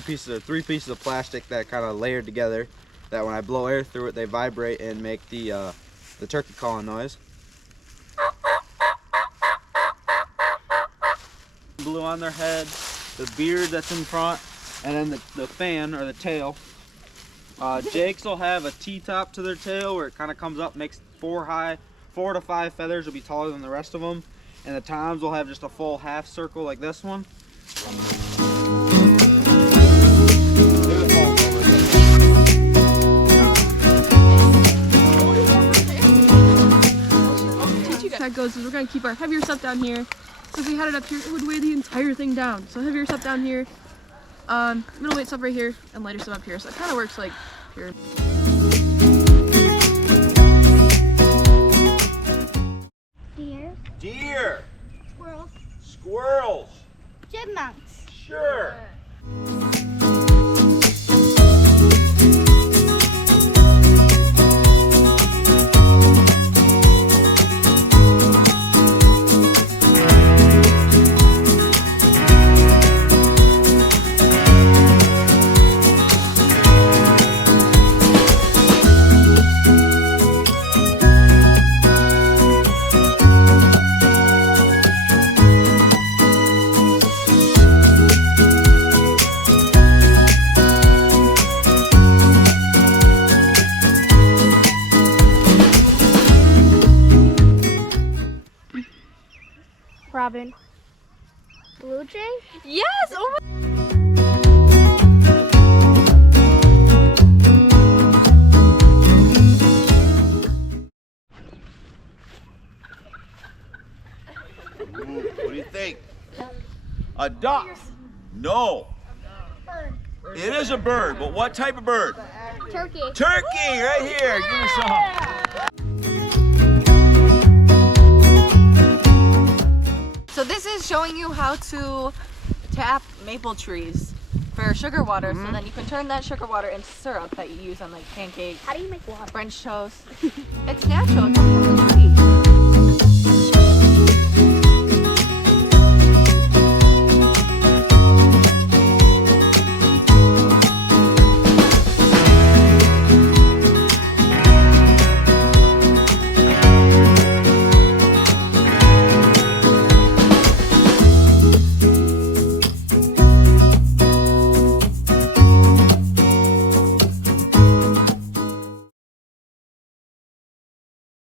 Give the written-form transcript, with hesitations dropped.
three pieces of plastic that kind of layered together, that when I blow air through it, they vibrate and make the turkey calling noise. Blue on their head, the beard that's in front, and then the fan or the tail. Jakes will have a T-top to their tail where it kind of comes up, makes 4 to 5 feathers will be taller than the rest of them, and the toms will have just a full half circle like this one. That goes is we're going to keep our heavier stuff down here. So if we had it up here, it would weigh the entire thing down. So heavier stuff down here, middleweight stuff right here, and lighter stuff up here. So it kind of works like here. Deer. Deer. Squirrels. Squirrels. Chipmunks. Sure. Robin. Blue jay? Yes! Oh my. What do you think? A duck? No. Bird. It is a bird, but what type of bird? Turkey. Turkey, right here. Give me some. So this is showing you how to tap maple trees for sugar water, so then you can turn that sugar water into syrup that you use on like pancakes, How do you make water? French toast. It's natural, it comes from the tree.